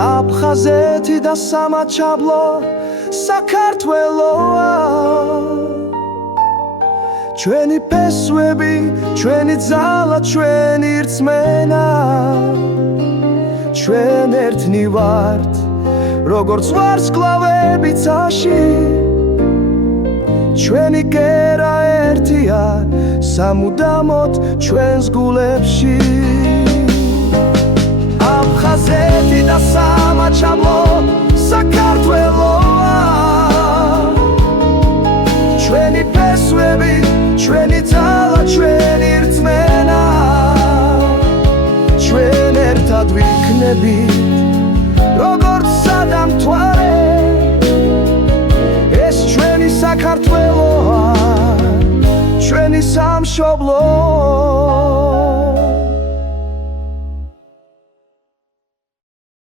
აფხაზეთი და სამაჩაბლო საქართველოა ჩვენი ფესვები, ჩვენი ძალა, ჩვენი რწმენა ჩვენ ერთნი ვართ როგორც ვარსკვლავები ცაში ჩვენი კერა ერთია სამუდამოდ ჩვენს გულებში აფხაზეთი და სამაჩაბლო საქართველოა ჩვენი ფესვები, ჩვენი ძალა, ჩვენი რწმენა ჩვენ ერთად ვიქნებით როგორც სადამთვარე ეს ჩვენი საქართველოა ჩვენი სამშობლო